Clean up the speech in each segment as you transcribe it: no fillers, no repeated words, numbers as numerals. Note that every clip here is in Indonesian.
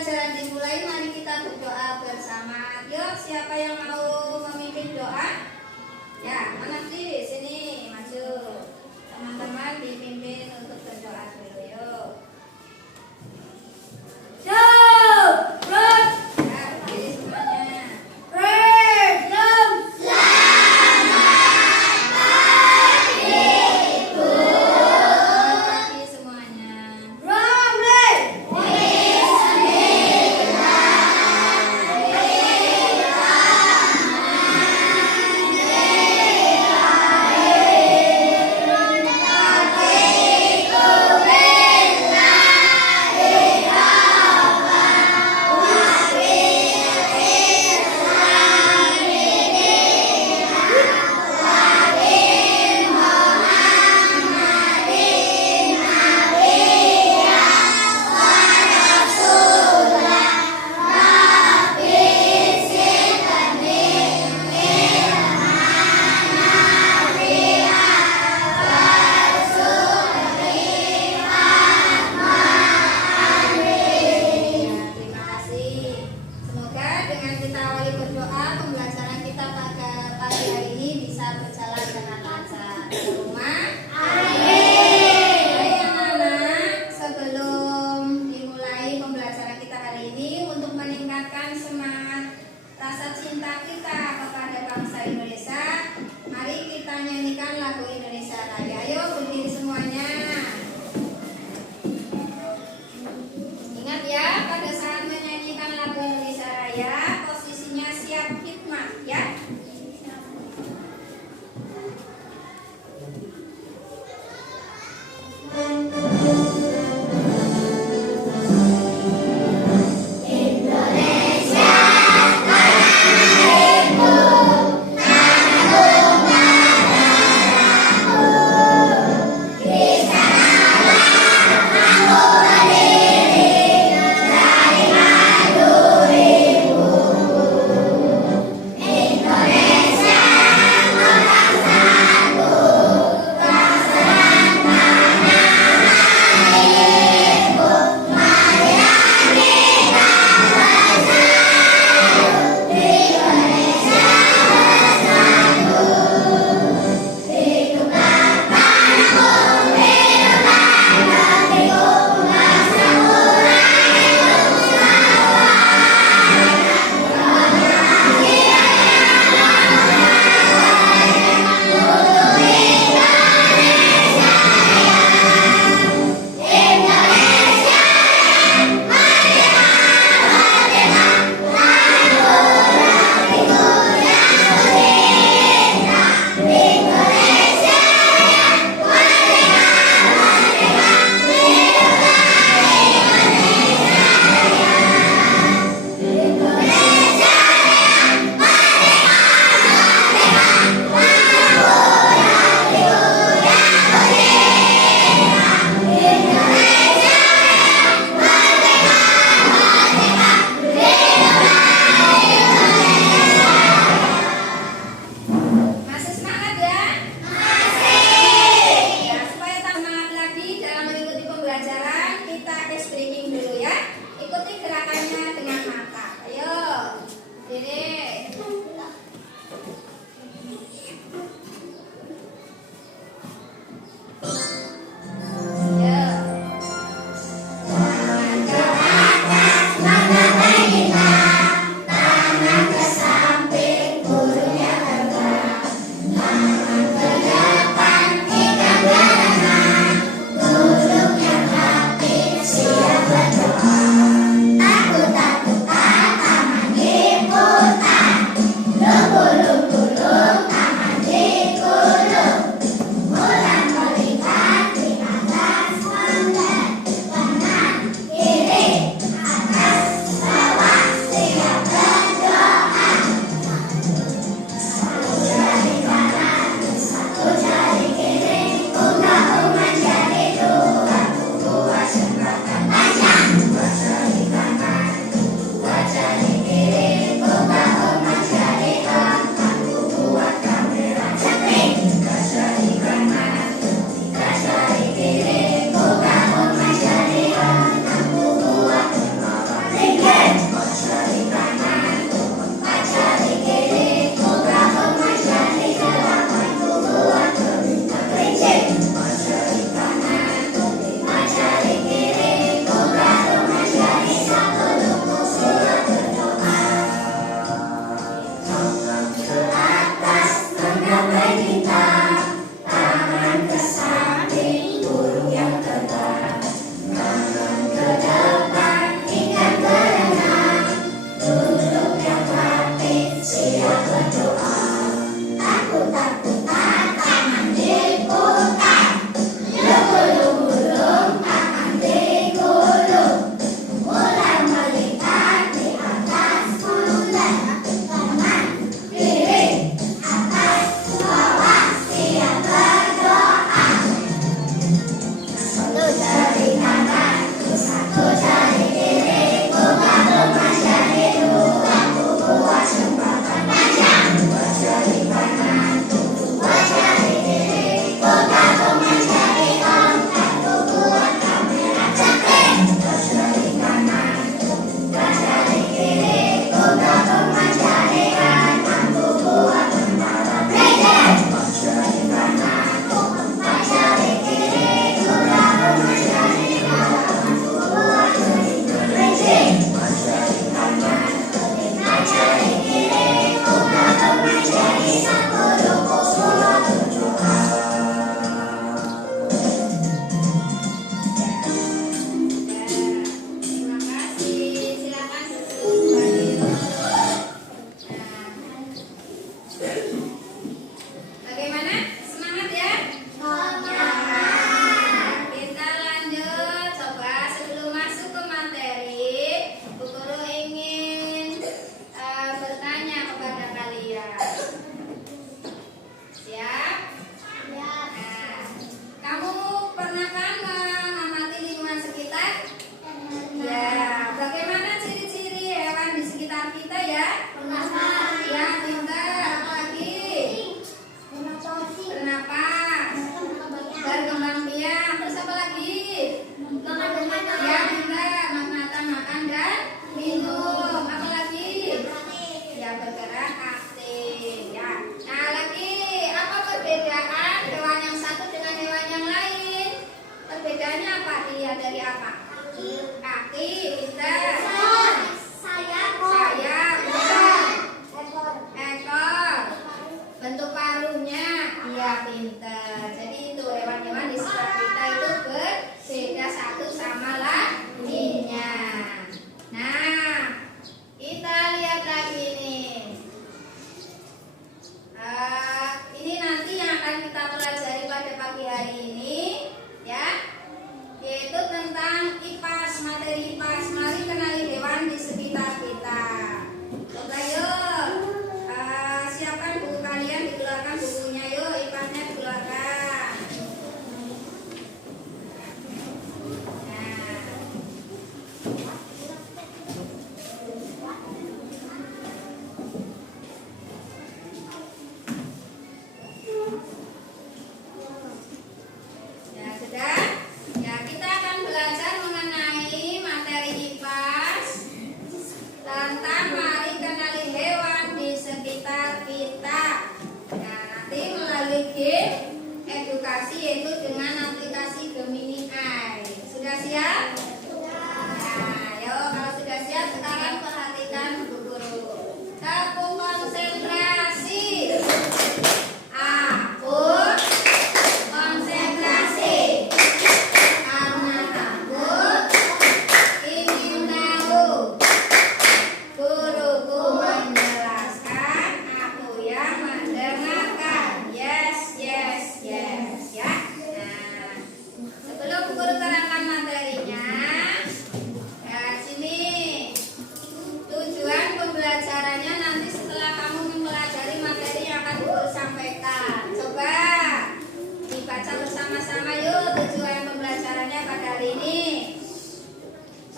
pelajaran dimulai, mari kita berdoa bersama. Yuk, siapa yang mau memimpin doa? Ya, anak diri sini maju. Teman-teman dipimpin untuk berdoa dulu. Yuk. Go!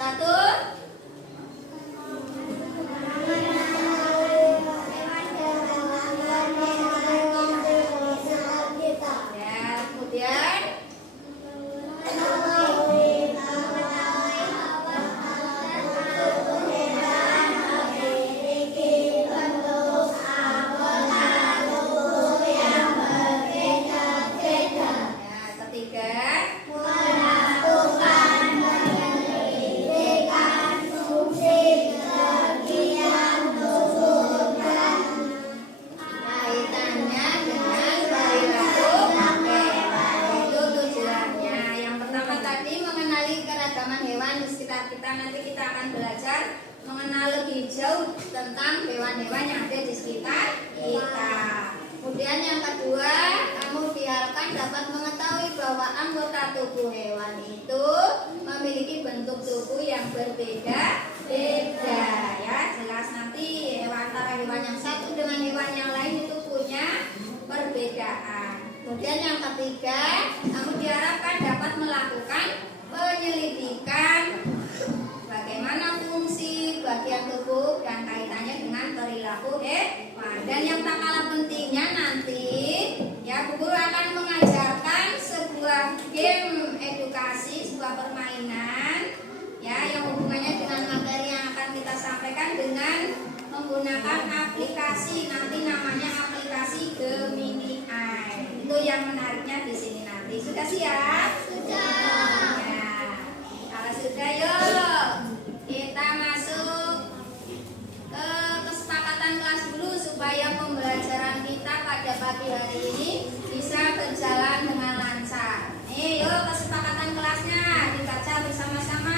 Satu. Ya, kemudian ya, ketiga. Kaitannya dengan perilaku hewan. Itu tujuannya. Yang pertama tadi mengenali keragaman hewan di sekitar kita. Nanti kita akan belajar mengenal lebih jauh tentang hewan-hewan yang ada di sekitar kita. Kemudian yang kedua, kamu diharapkan dapat mengetahui bahwa anggota tubuh hewan itu memiliki bentuk tubuh yang berbeda-beda. Ya, jelas nanti antara hewan yang satu dengan hewan yang lain itu punya perbedaan. Kemudian yang ketiga, kamu diharapkan dapat melakukan penyelidikan bagaimana fungsi bagian tubuh dan kaitannya dengan perilaku hewan. Dan yang tak kalah pentingnya nanti ya, Bu Guru akan mengajarkan sebuah game edukasi, sebuah permainan ya yang hubungannya dengan materi yang akan kita sampaikan dengan menggunakan aplikasi. Nanti namanya aplikasi Gemini Eye. Itu yang menariknya di sini nanti. Sudah siap? Sudah. Nah, kalau sudah yuk kita masuk ke kesepakatan kelas dulu supaya pembelajaran kita pada pagi hari ini bisa berjalan dengan lancar. Nih, yuk kesepakatan kelasnya dibaca bersama-sama.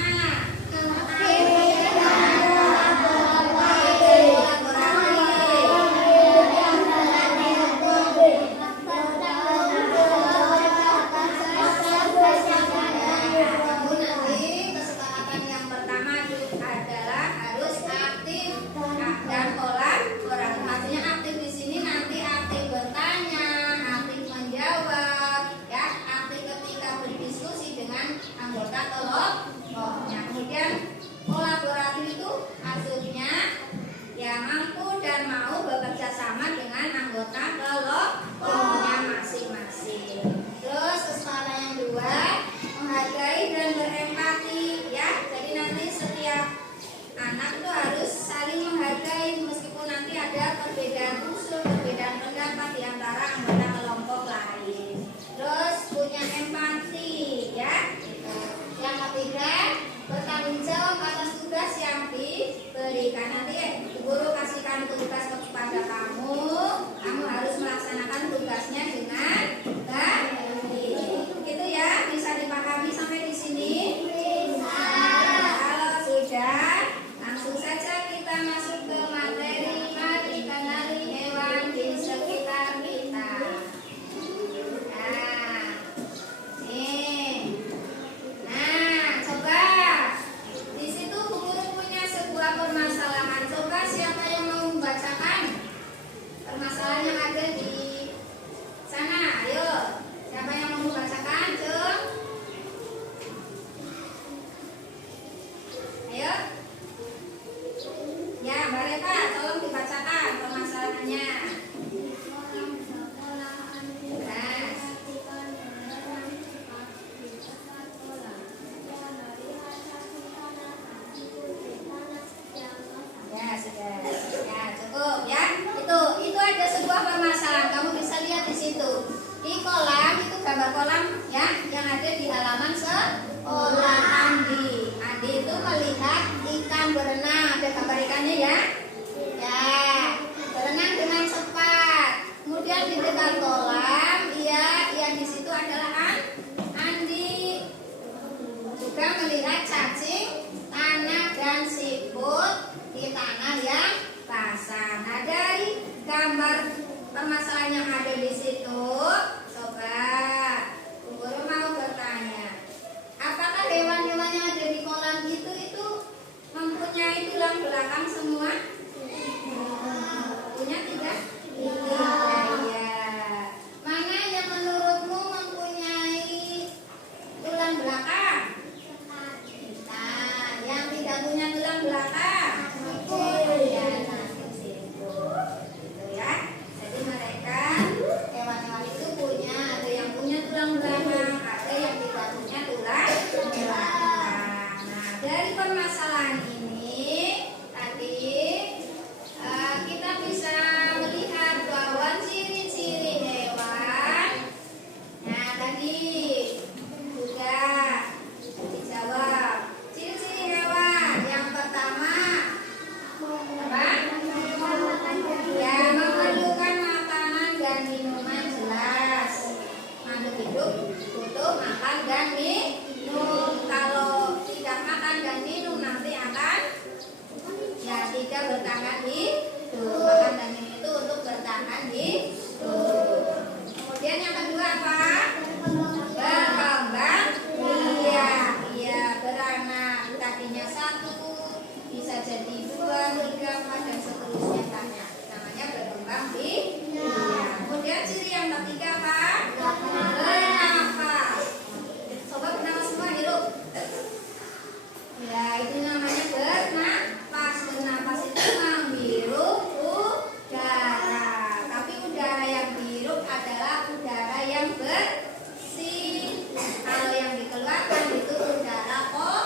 Permasalahan yang ada di situ, coba Bu Guru mau bertanya, apakah hewan-hewan yang ada di kolam itu mempunyai tulang belakang semua? Punya tidak? Tidak, ya. Mana yang menurutmu mempunyai tulang belakang? Nah, yang tidak punya tulang belakang? Ya, nanti simpul. Gitu ya. Jadi mereka hewan-hewan itu ada yang punya tulang belakang, ada yang tidak punya tulang belakang. Nah, dari permasalahan ini tadi kita bisa melihat bahwa ciri-ciri hewan. Nah, tadi juga dijawab. Ciri-ciri hewan yang pertama apa? Ya, memerlukan makanan dan minuman jelas. Makhluk hidup butuh makan dan minum. Kalau tidak makan dan minum nanti akan ya tidak bertahan hidup. Makan dan minum itu untuk bertahan hidup. Kemudian yang kedua apa? Berkembang iya beranak. Tadinya satu bisa jadi 2, 3, 4 dan seterusnya banyak. Namanya berkembang biak. Kemudian ciri yang ketiga apa? Bernafas. Coba bernafas semua hidup. Ya, itu namanya bernafas. Bernafas itu menghirup udara. Tapi udara yang dihirup adalah udara yang bersih. Kalau yang dikeluarkan itu udara kotor.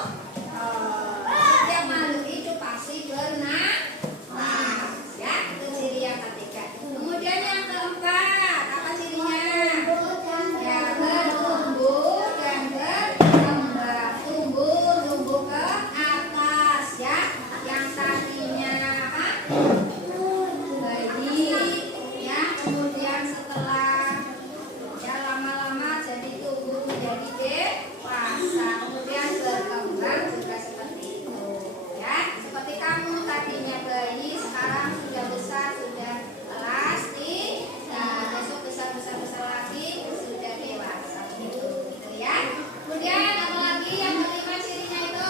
Setiap makhluk hidup pasti bernafas. Ya, itu ciri yang ketiga. Kemudian yang keempat, apa cirinya? Ya, bertumbuh dan berkembang. Tumbuh ke atas ya. Yang tadinya apa? Bayi ya, kemudian setelah ya lama-lama jadi tumbuh menjadi dewasa, kemudian berkembang juga seperti itu ya. Seperti kamu tadinya bayi, sekarang sudah besar, sudah kelas 3, besok besar lagi sudah dewasa gitu ya. Kemudian apa lagi yang kelima cirinya itu?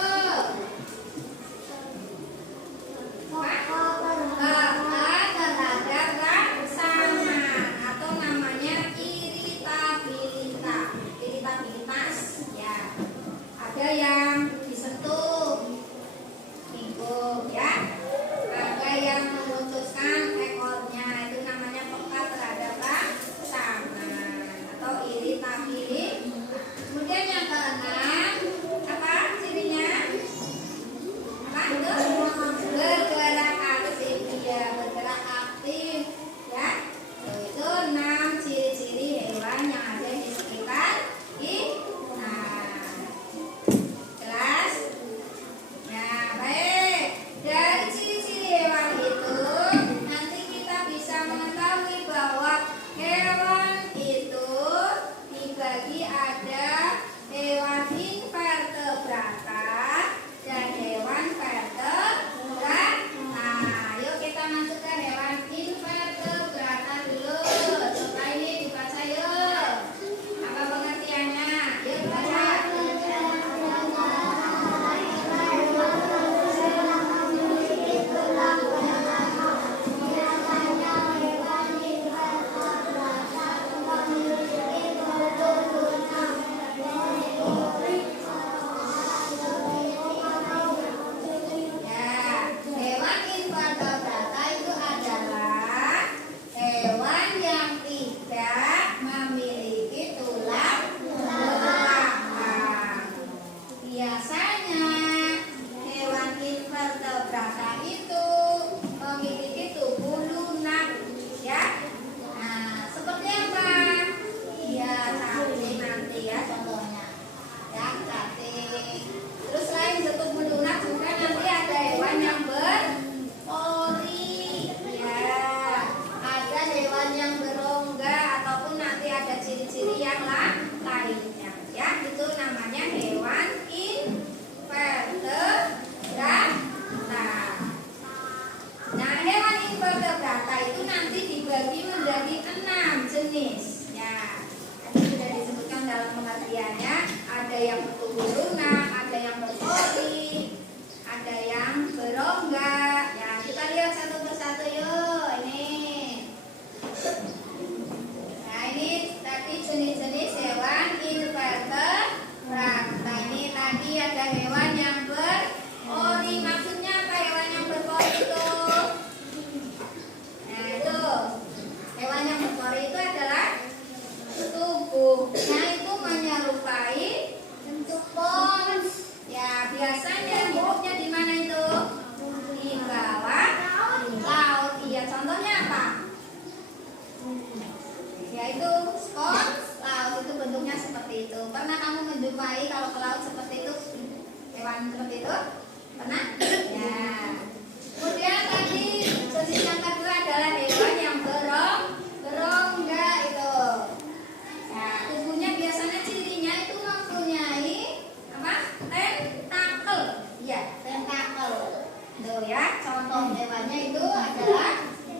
Tuh ya, contoh hewannya itu adalah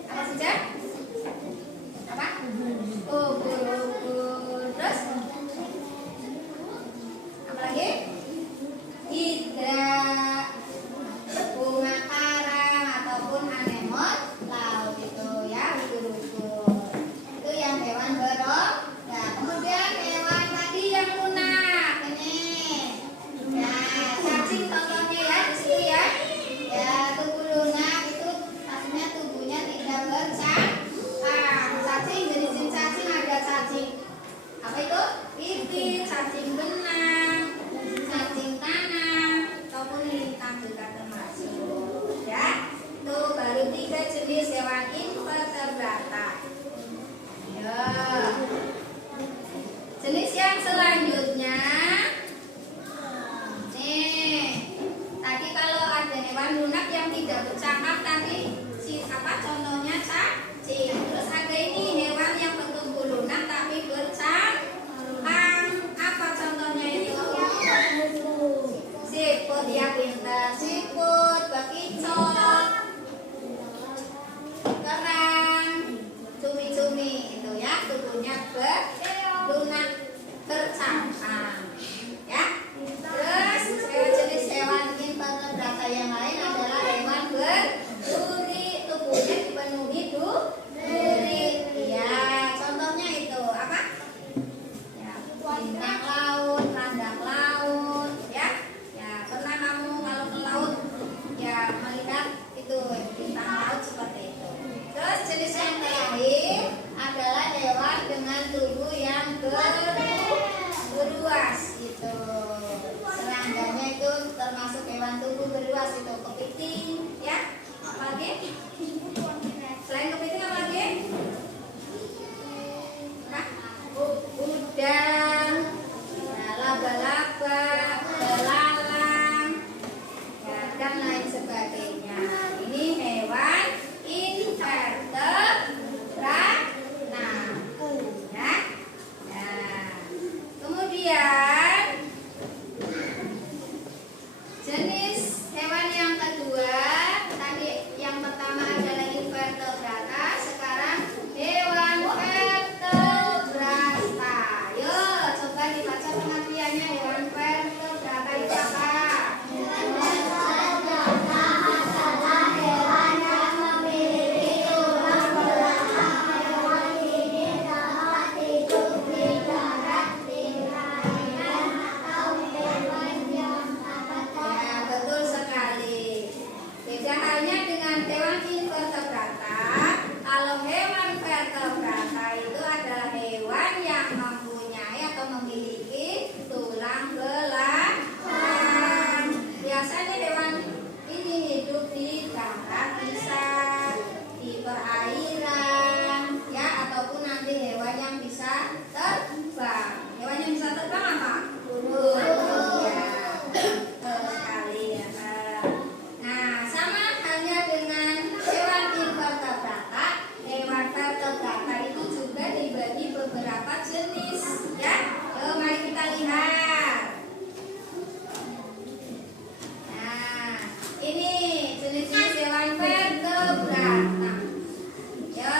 apa saja? Apa? Ubur-ubur. Terus apa lagi? Hidra, bunga karang ataupun anemon laut itu ya, ubur-ubur. Itu yang hewan berok. Nah, kemudian hewan tadi yang lunak ini. Ya, cacing contohnya ya di situ ya. Ya, tubuh lunak itu artinya tubuhnya tidak bercabang. Cacing jenis cacing ada cacing apa itu? Pipit, cacing benang, cacing tanah, ataupun lintang juga termasuk. Ya, itu baru 3 jenis hewan invertebrata. Ya. Jenis yang selanjutnya, nih, tadi kalau ada hewan lunak yang tidak bercakap tadi, apa contohnya cacing. Terus ada ini hewan yang bertubuh lunak tapi bercakap. Apa contohnya itu? Siput ya pintar, siput, bakicot, kerang, cumi-cumi itu ya tubuhnya berlunak bercabang ya. Terus jenis hewan invertebrata yang lain adalah hewan berduri, tubuhnya dipenuhi duri. Ya, contohnya itu apa? Ya, bintang laut, landak laut, ya. Ya, pernah kamu kalau ke laut ya melihat itu bintang laut seperti itu. Terus jenis yang terakhir adalah hewan dengan tubuh yang beruas itu. Serangganya itu termasuk hewan tubuh beruas itu, kepiting, ya. Apa lagi? Selain kepiting apa lagi? Nah, udang, ya, laba-laba, belalang, ya, dan lain sebagainya. Ini hewan invertebrata. Ya. Ya. Kemudian jenis hewan yang kedua, tadi yang pertama adalah invertebrata, sekarang hewan vertebrata. Yo, coba dibaca pengertiannya hewan vertebrata itu apa? Ya, betul sekali. Beda halnya dengan hewan invertebrata. Kalau hewan vertebrata itu adalah hewan yang mempunyai atau memiliki tulang belakang. Biasanya hewan ini hidup di darat, bisa di perairan, ya, ataupun nanti hewan yang bisa terbang. Hewan yang bisa terbang apa? Burung. Ya, betul sekali ya. Nah, sama halnya dengan hewan invertebrata. Hewan vertebrata itu juga dibagi beberapa jenis, ya. Mari kita lihat. Nah, ini jenis-jenis hewan vertebrata. Ya,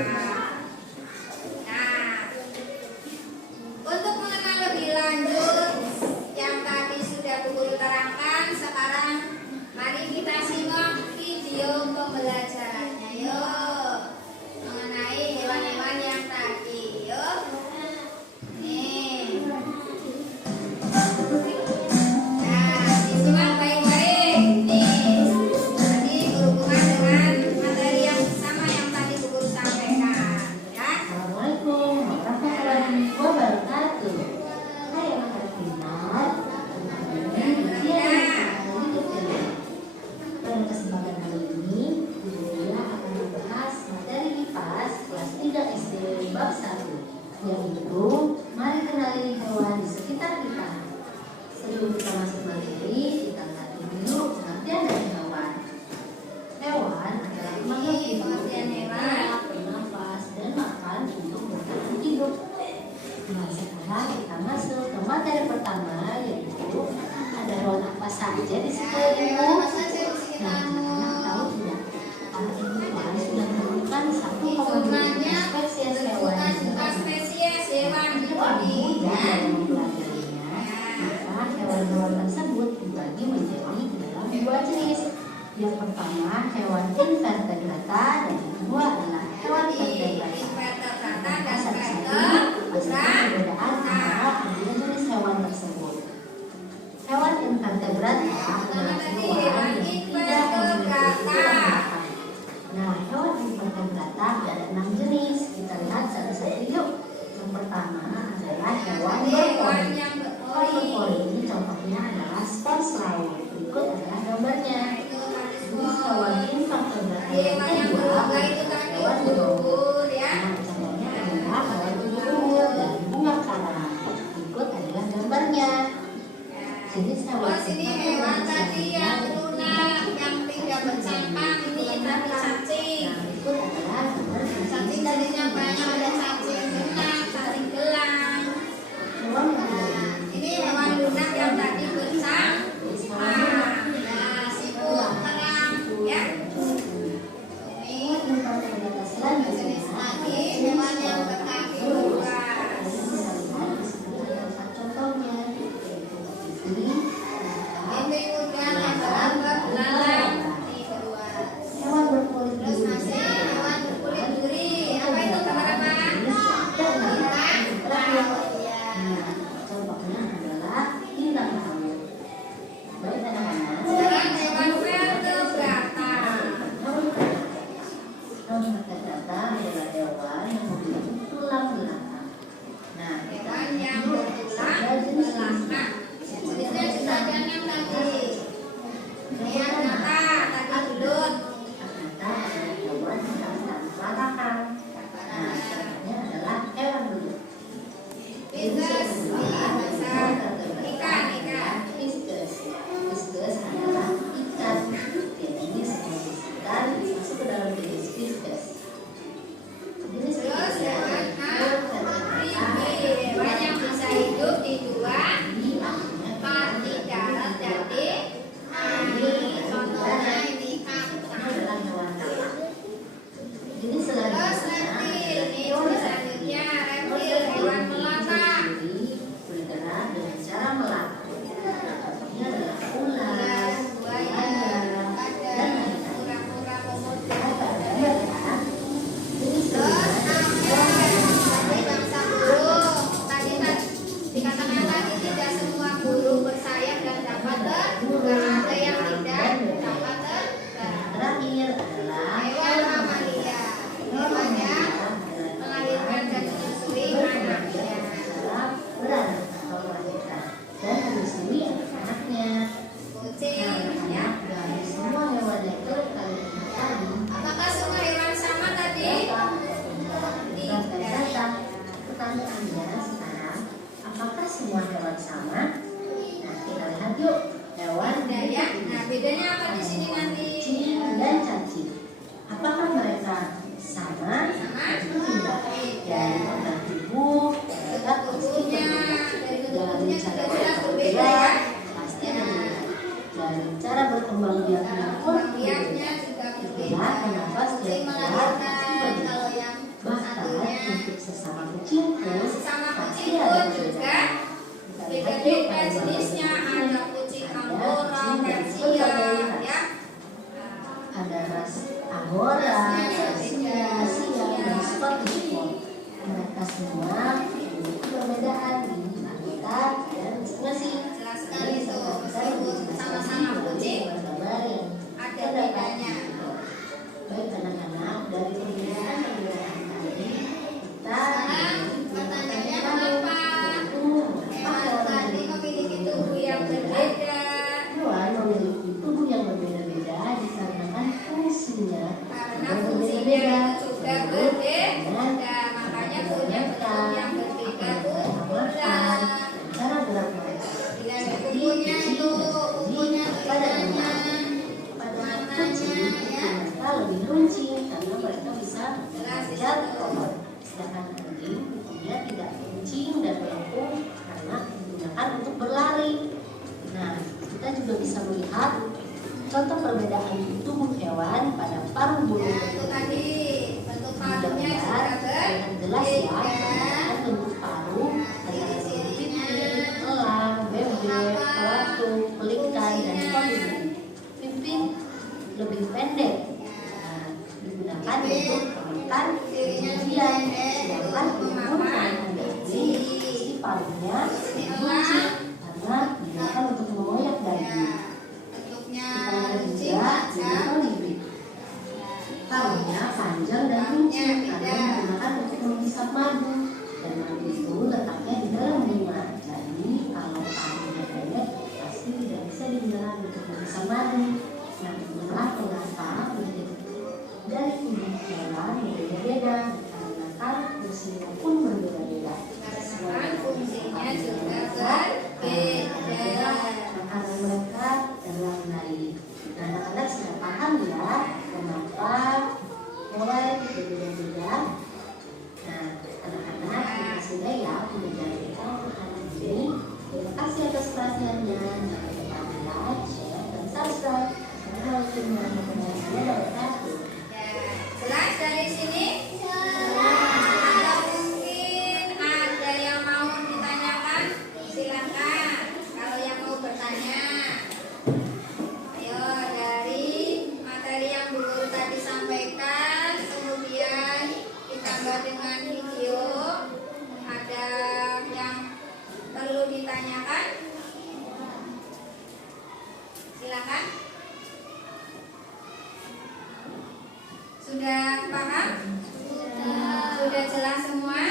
Nah, untuk mengenal lebih lanjut yang tadi sudah Bu Guru terangkan, sekarang mari kita simak video pembelajarannya. Yuk, mengenai hewan-hewan yang tadi. Yuk. Nih. Nah, disimak baik-baik. Nih. Tadi berhubungan dengan materi yang sama yang tadi Bu Guru sampaikan. Ya. Assalamualaikum warahmatullahi wabarakatuh. Hai anak-anak pintar. Pada kesempatan kali ini, Ibu Lia akan membahas materi IPAS kelas 3 SD bab 1, yaitu mari kenali hewan di sekitar kita. Sebelum kita masuk materi, kita lihat dulu pengertian dari hewan. Hewan adalah makhluk hidup pengertian yang hewan. bergerak, bernafas, dan makan untuk bertahan hidup. Nah, sekarang kita masuk ke materi pertama, yaitu ada hewan apa saja di sekeliling ibu. Nah, anak-anak tahu tidak? Para ilmuwan sudah menemukan 1,2 spesies hewan di dunia. spesies hewan di Jika mudah dunia. dalam mempelajarinya, maka hewan-hewan tersebut dibagi menjadi dalam 2 jenis. Yang pertama hewan invertebrata dan yang kedua adalah hewan vertebrata. Invertebrata dan Masalah vertebrata. perbedaan antara kedua jenis hewan tersebut. Hewan invertebrata adalah hewan yang tidak memiliki tulang belakang. Nah, hewan invertebrata ada 6 jenis. Kita lihat satu-satu yuk. Yang pertama adalah hewan berpori. yang Hewan berpori ini contohnya adalah spons laut. Berikut adalah gambarnya. Jenis hewan invertebrata yang hewan yang kedua berubah adalah itu tadi hewan berpori. ubur ya. Nah, contohnya adalah hewan ubur dan bunga karang. Berikut adalah gambarnya. Jenis hewan Terus ini hewan tadi yang lunak, yang tidak bercangkang, ini tadi cacing. Yang berikut adalah gambar Cacing tadinya banyak, ada cacing lunak, cacing gelang. hewan yang tidak Nah, ini hewan lunak yang tadi bercangkang. Nah, siput, kerang, ya. Ini hewan invertebrata selanjutnya berbeda-beda. Nah, anak-anak kita sudah ya menjalankan anak ini. Terima kasih atas perhatiannya. Jangan lupa like, share, dan subscribe. Karena itu mengenai wabarakatuh. Ya, jelas dari sini? Atau mungkin ada yang mau ditanyakan? Silakan. Kalau yang mau bertanya, ayo dari materi yang Bu Guru tadi sampaikan, kemudian ditambah dengan video, ada yang perlu ditanyakan? Silakan. Sudah paham? Sudah jelas semua?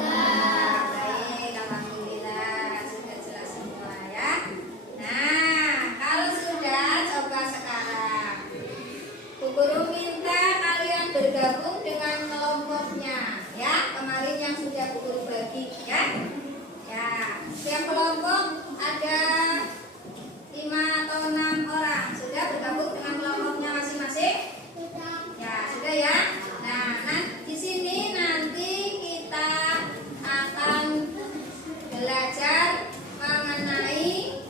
Baik, alhamdulillah sudah jelas semua ya. Nah, kalau sudah, coba sekarang Bu Guru minta kalian bergabung dengan kelompoknya ya. Kemarin yang sudah Bu Guru bagi ya. Ya, setiap kelompok ada 5 atau 6 orang. Sudah bergabung dengan kelompoknya masing-masing? Ya, sudah ya. Nah, di sini nanti kita akan belajar mengenai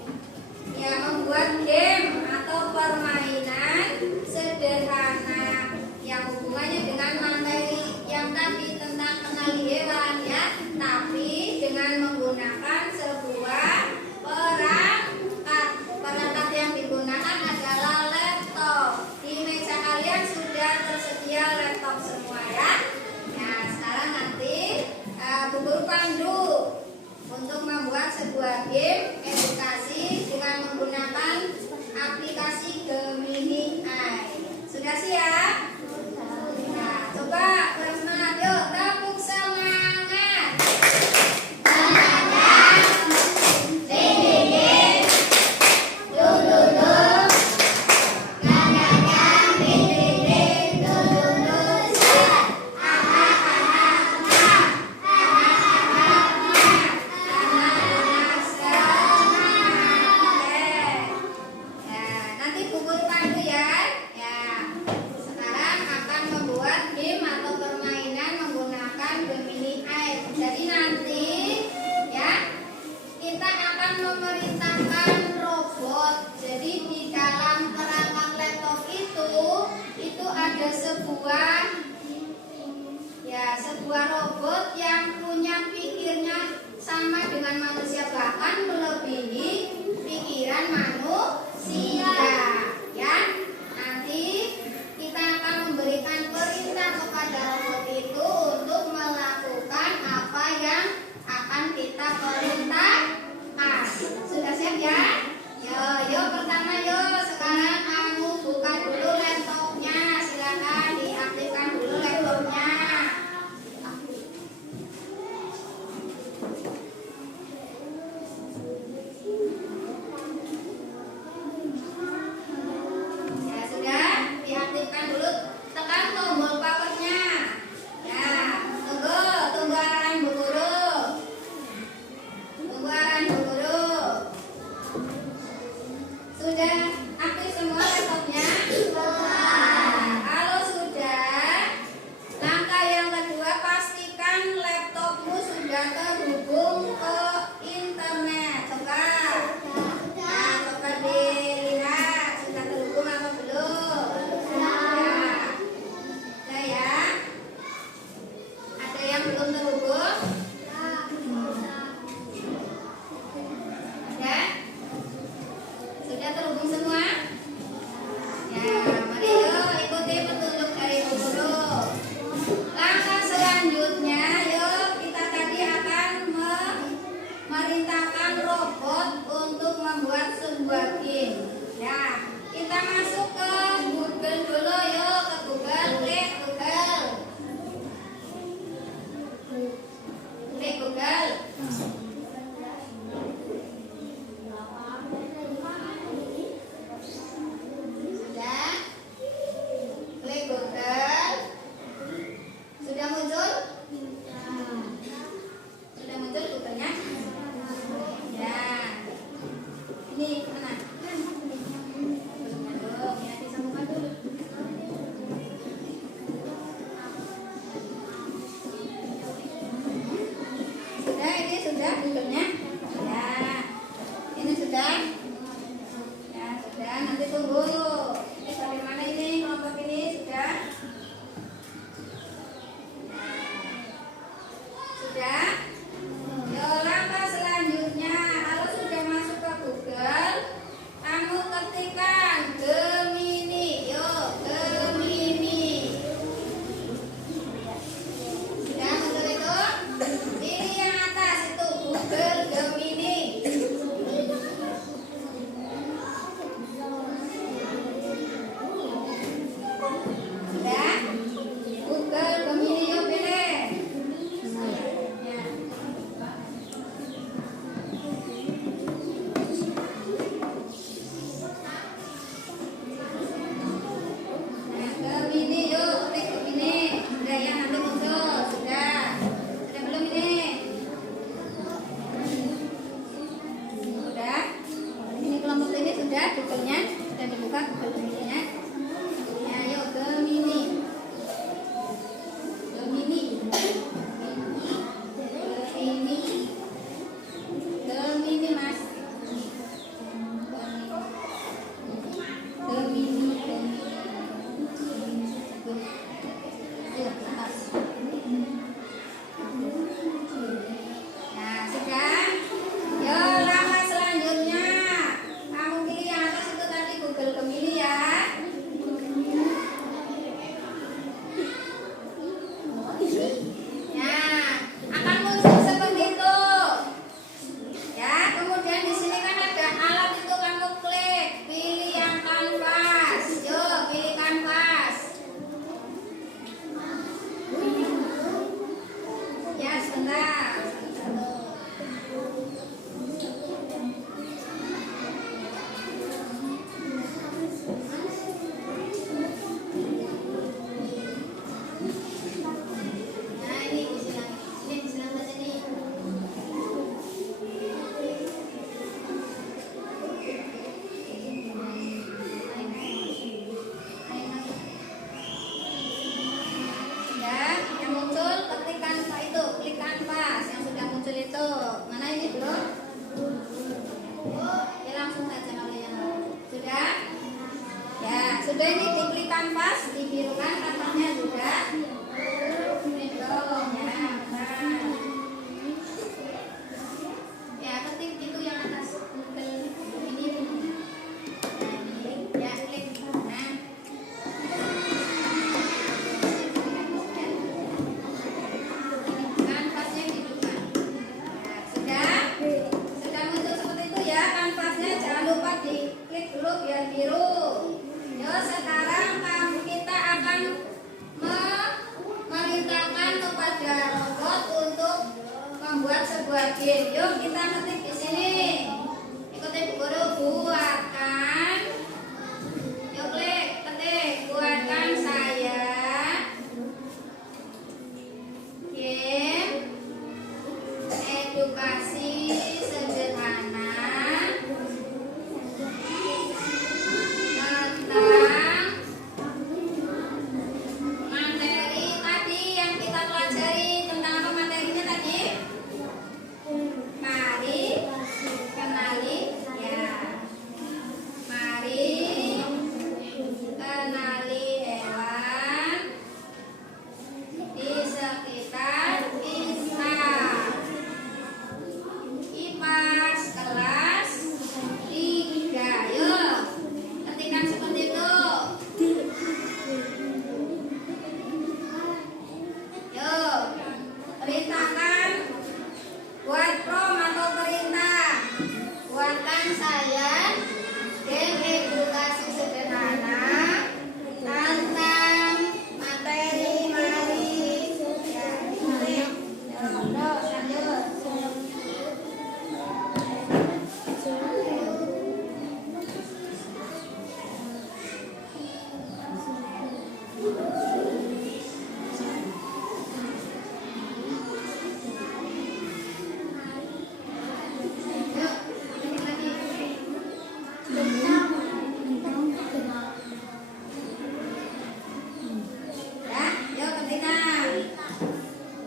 ya membuat game atau permainan sederhana yang hubungannya dengan materi yang tadi tentang kenali hewan ya, tapi dengan menggunakan sebuah perangkat. Perangkat yang digunakan adalah laptop. Di meja kalian sudah tersedia laptop semua ya. Nah, sekarang nanti Bu Guru pandu untuk membuat sebuah game edukasi dengan menggunakan aplikasi Gemini AI. Sudah siap? Nah, coba bersemangat yuk, tepuk semangat. Nanti Bu Guru pandu ya. Ya. Sekarang akan membuat game atau permainan menggunakan Gemini AI. Jadi nanti ya kita akan memerintahkan robot. Jadi di dalam perangkat laptop itu ada sebuah robot yang punya pikirnya sama dengan manusia, bahkan melebihi pikiran manusia ya. Nanti kita akan memberikan perintah kepada robot itu untuk melakukan apa yang akan kita perintahkan. Sudah siap ya? Yo pertama sekarang kamu buka dulu laptopnya. Silakan diaktifkan dulu laptopnya. Ya sudah, diaktifkan dulu. Tekan tombol powernya. Ya, tunggu arahan Bu Guru. Tunggu arahan Bu Guru. Sudah aktif semua laptopnya? Nah, kalau sudah, langkah yang kedua pastikan laptopmu sudah terhubung ke internet. Coba. Nah, coba dilihat sudah terhubung apa belum? Sudah ya. Ada yang belum terhubung? Ada? Sudah terhubung semua? Ya, mari yuk ikuti petunjuk dari Bu Guru. Langkah selanjutnya, yuk kita tadi akan memerintahkan robot untuk membuat sebuah game. Ya, kita masuk ke Google dulu, yuk ke Google, klik Google. Klik Google. Sudah? Klik Google. Sudah muncul? Sudah muncul Google-nya? Ya. Ini mana? Belum. kanvas dibirukan, kanvasnya juga belum ya. Nah, ya ketik itu yang atas ini ya, klik. Nah, kanvasnya hidupkan. Nah, sudah muncul seperti itu ya kanvasnya. Jangan lupa diklik dulu biar biru. Yo, sekarang kita akan memerintahkan kepada robot untuk membuat sebuah game. Yuk kita ketik di sini. Ikuti Bu Guru, buatkan. Yuk klik, ketik, buatkan saya game edukasi sederhana tentang materi tadi yang kita pelajari. Tentang apa materinya tadi? Mari kenali ya. Mari kenali hewan di sekitar kita. IPAS kelas 3. Yuk, ketikkan seperti itu. Yuk, perintahkan. Buat prom atau perintah. Buatkan saya game edukasi sederhana tentang materi mari. Ya, klik. Terus lanjut. Yuk, ketik lagi. Ya, yuk ketikkan.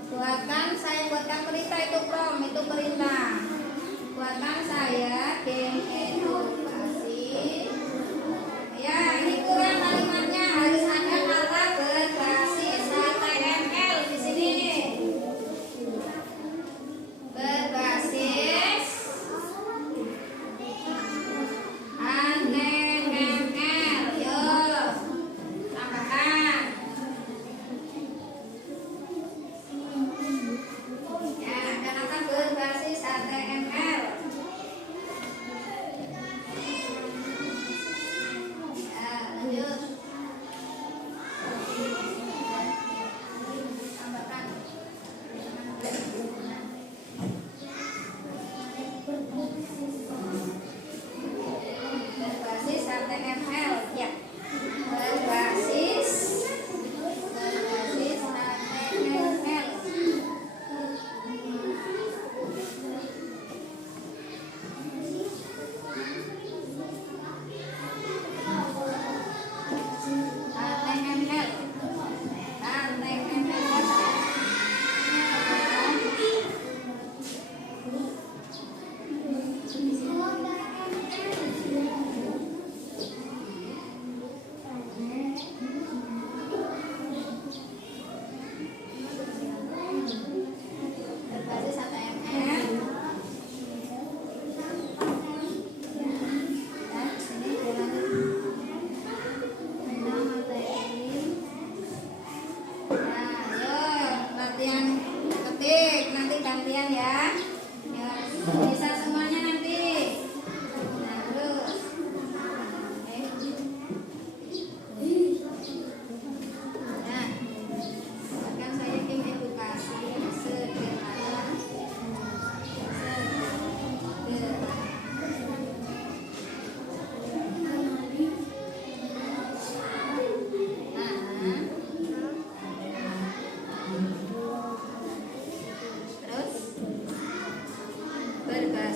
Buatkan, saya buatkan perintah, itu prom, itu perintah. Buatkan saya game edukasi. Ya, ini kurang kalimatnya, harus ada kata berbasis HTML di sini. Berbasis HTML. Yuk, tambahkan. Ya, ada kata berbasis HTML. Ya, lanjut. Tambahkan. Berbasis HTML. Ya. Berbasis HTML. Berbasis HTML. Dan sini dilanjut. Tentang materi. Nah, yuk latihan ketik, nanti gantian ya. Ya, bisa semuanya nanti. Nah, terus. Nah, buatkan saya game edukasi sederhana. Terus berbasis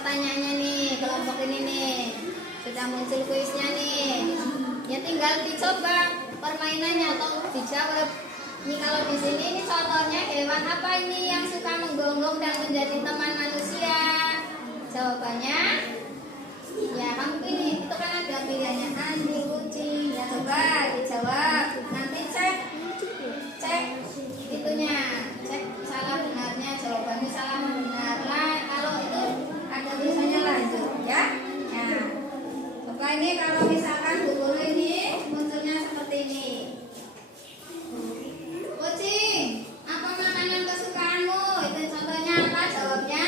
pertanyaannya nih, kelompok ini nih. Sudah muncul kuisnya nih. Ya tinggal dicoba permainannya atau dijawab. Ini kalau di sini ini contohnya hewan apa ini yang suka menggonggong dan menjadi teman manusia? Jawabannya ya kamu pilih, itu kan ada pilihannya anjing, kucing. Ya coba dijawab. Nanti cek itunya, cek salah benarnya, jawabannya salah benar. Lah kalau itu ada tulisannya lanjut ya. Nah, coba ini kalau misalkan Bu Guru ini munculnya seperti ini. Kucing, apa makanan kesukaanmu? Itu contohnya apa? Jawabnya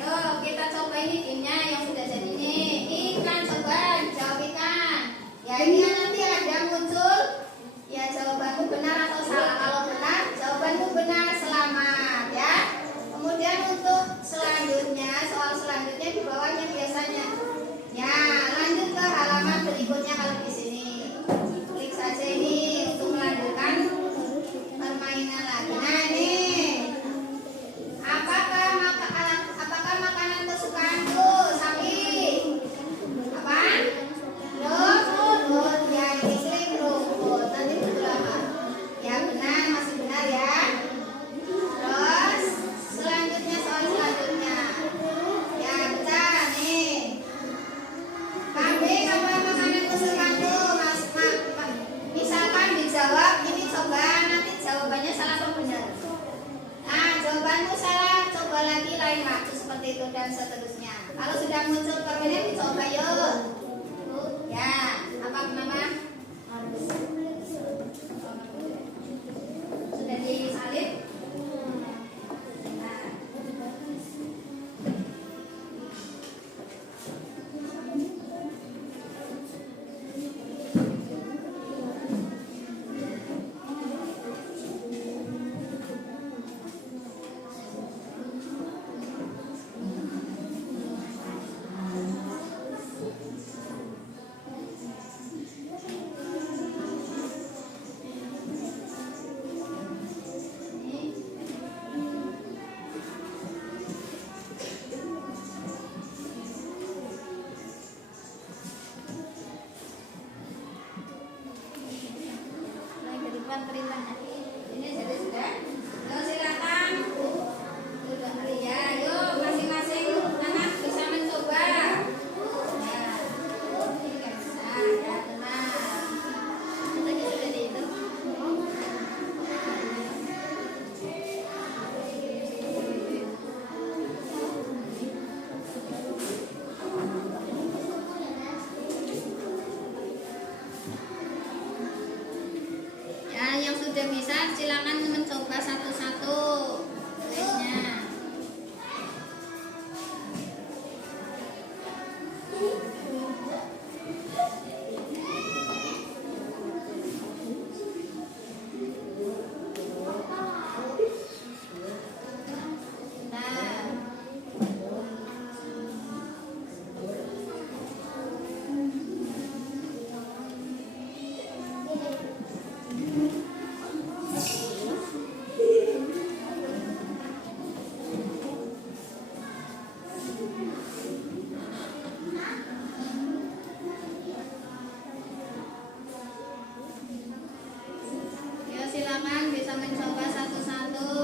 yuk kita coba ini gamenya yang sudah jadi ini. Ikan, coba jawab ikan. Ya ini nanti ada muncul. Ya jawabanmu benar atau salah. Kalau benar, jawabanmu benar, selamat ya. Kemudian untuk selanjutnya, soal selanjutnya di bawahnya biasanya. Ya lanjut ke halaman berikutnya kalau di sini. Klik saja ini untuk melanjutkan permainan lagi. Nah ini. Apakah makanan kesukaanku? Sapi. Apa? Rumput. Ya ini klik rumput. Nanti betul apa? Ya benar, masih benar ya. Terus selanjutnya soal selanjutnya. Ya betul nih. Kambing apa makanan kesukaanku? Misalkan dijawab ini, coba nanti jawabannya salah atau benar. Nah jawabanmu salah, coba lagi lain waktu seperti itu dan seterusnya. Kalau sudah muncul permainan dicoba yuk. Ya, apa nama? Sudah disalin? Nah. Perintahnya ini jadi sudah. Yuk silakan. Sudah ya, yuk masing-masing anak bisa mencoba. Ya, ini nggak bisa. Ya benar. Tadi sudah dihitung. Yang sudah bisa silakan mencoba satu-satu kuisnya. Silakan bisa mencoba satu-satu.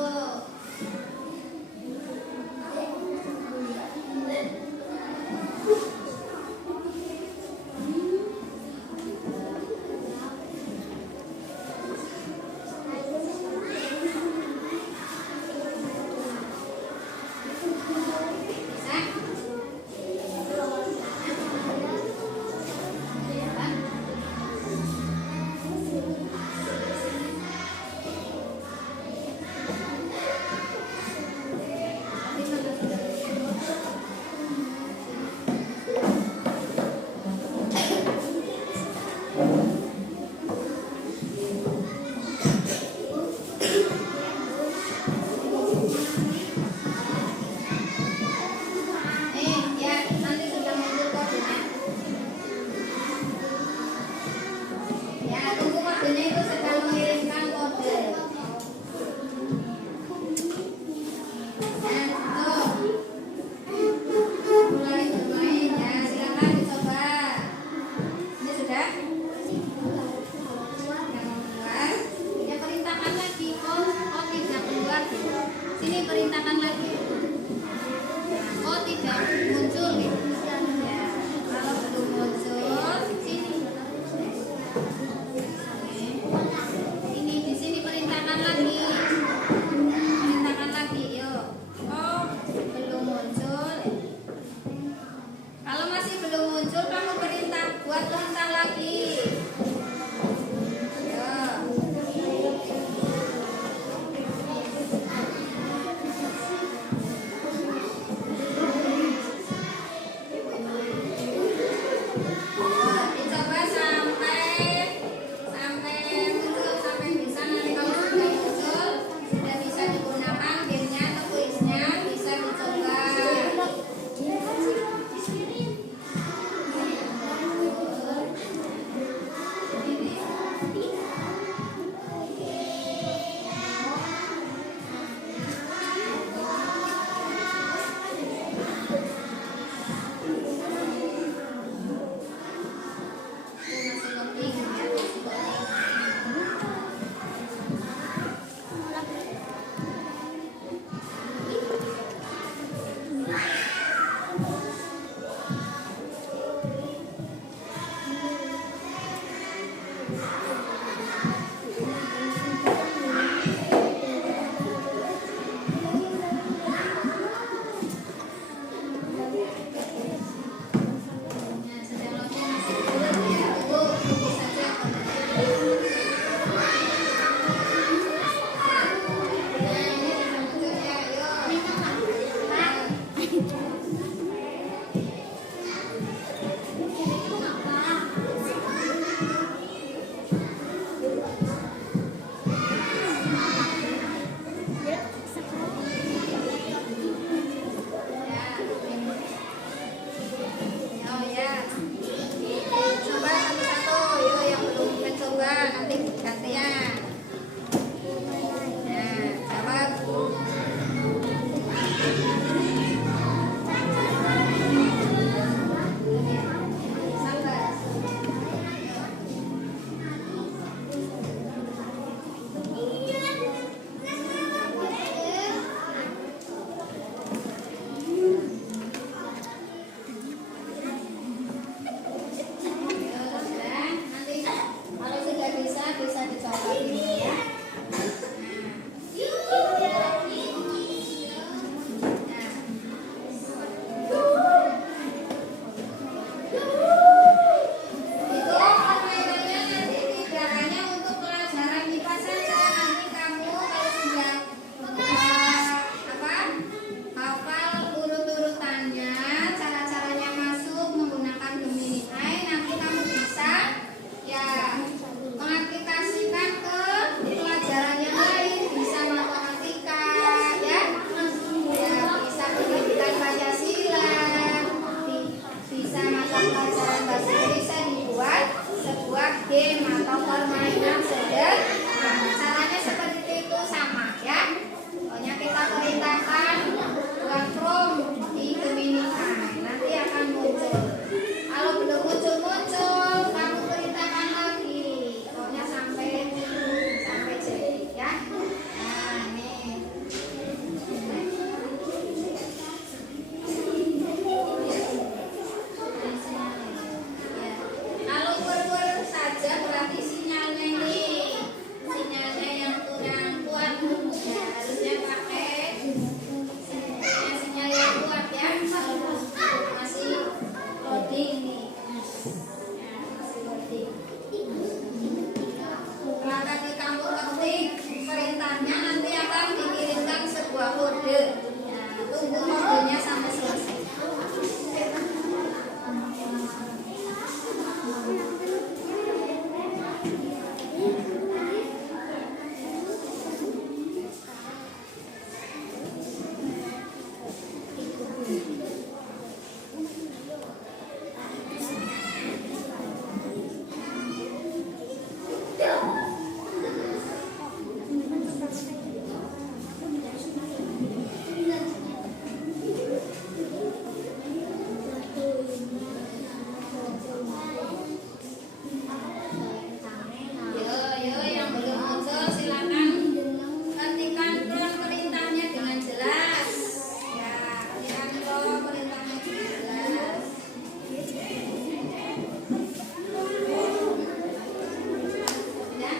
Nah, sedeloknya masih belum ya. Tunggu saja. Nah, ini selanjutnya, yuk. Oh ya, coba satu-satu, yuk yang belum mencoba nanti gantian. Nah, jawab. Sabar. Sudah, nanti kalau sudah bisa dicoba dulu ya. Itu permainannya nanti tidak hanya untuk pelajaran IPA saja. Nanti kamu kalau sudah hafal urut-urutannya, cara-caranya masuk menggunakan Gemini Eye, nanti kamu bisa ya mengaplikasikan ke pelajaran yang lain, bisa matematika ya, bisa pendidikan Pancasila, bisa mata pelajaran bahasa Indonesia, dibuat sebuah game atau permainan sederhana. Caranya seperti itu sama ya. Pokoknya kita perintahkan buat prompt di Gemini Eye, nanti akan muncul. Kalau belum muncul, kamu perintahkan lagi. Pokoknya sampai jadi ya. Nah, nih. Ya. Kalau wer saja berarti sinyalnya ini, sinyalnya yang kurang kuat. Ya, harusnya pakai sinyal yang kuat ya. Kalau masih loading ini, ya, masih loading. Setelah tadi kamu ketik perintahnya, nanti akan dikirimkan sebuah kode. Ya, tunggu kodenya sampai selesai. Yo, yang belum muncul silakan ketikkan prompt perintahnya dengan jelas. Ya, ketikkan prompt perintahnya dengan jelas. Ya.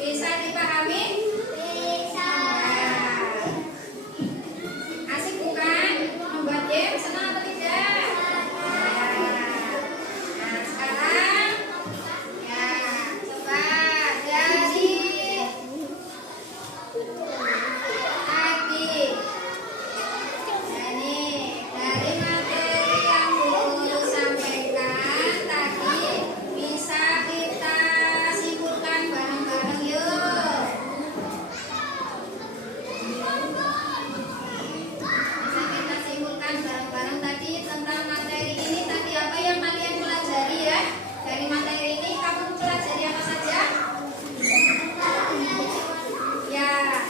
Bisa dipahami? Bisa. Asik bukan? Membuat game senang atau tidak? Nah, sekarang ya, coba dari tadi. Nah, nih, dari materi yang guru sampaikan tadi bisa kita simpulkan bareng-bareng yuk. Bisa kita simpulkan bareng-bareng tadi tentang materi ini. Tadi apa yang kalian pelajari ya? Dari materi ini kamu pelajari apa saja? Ya,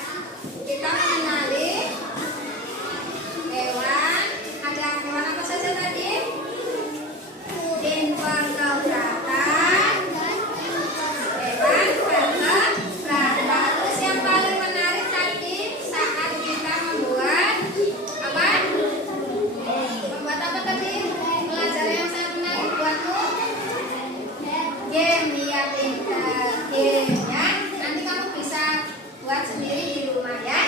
kita mengenali hewan. Ada hewan apa saja tadi? Invertebrata, hewan vertebrata. Terus yang paling menarik tadi saat kita membuat apa? Membuat apa tadi? Pelajaran yang sangat menarik buatmu? Game, ya pintar. Game ya. Nanti kamu bisa buat sendiri di rumah ya.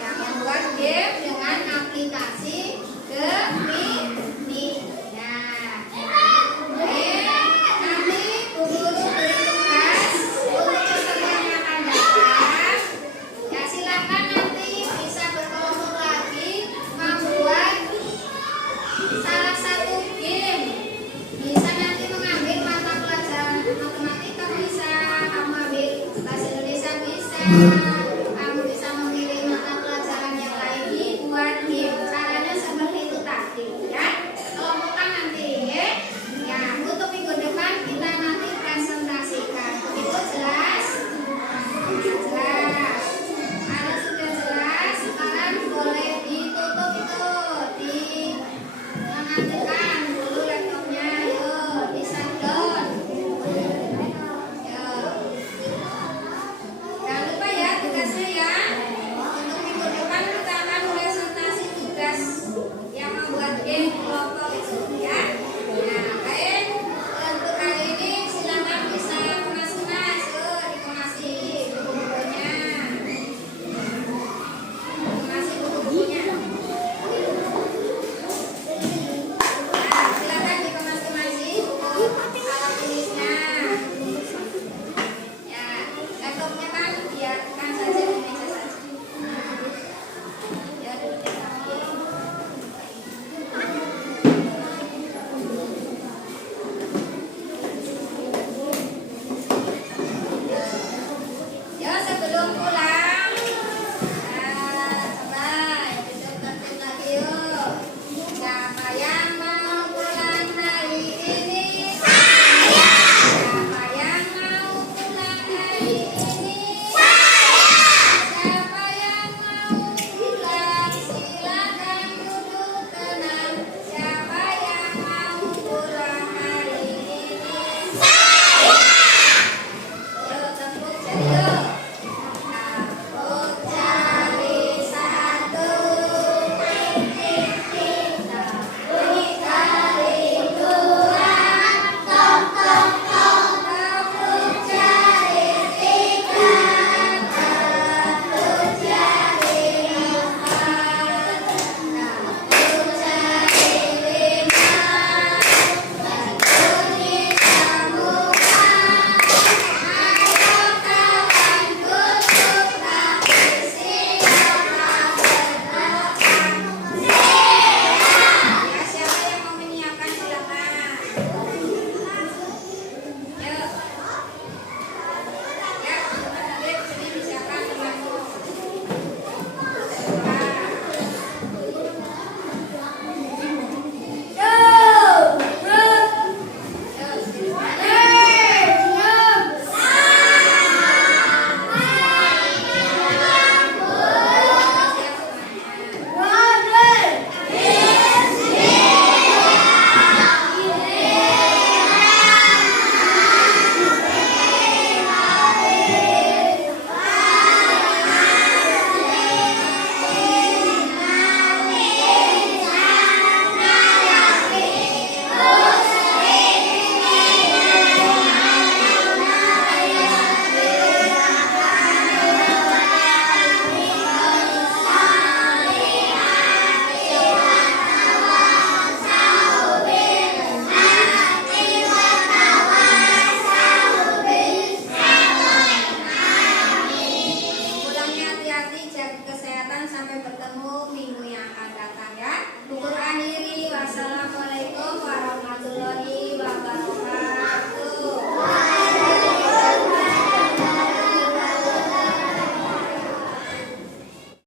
Yang membuat game dengan aplikasi Gemini. Nah, nanti guru beri tugas untuk pertemuan yang akan datang. Ya silakan nanti bisa berkelompok lagi membuat salah satu game. Bisa nanti mengambil mata pelajaran matematika bisa, kamu ambil bahasa Indonesia bisa.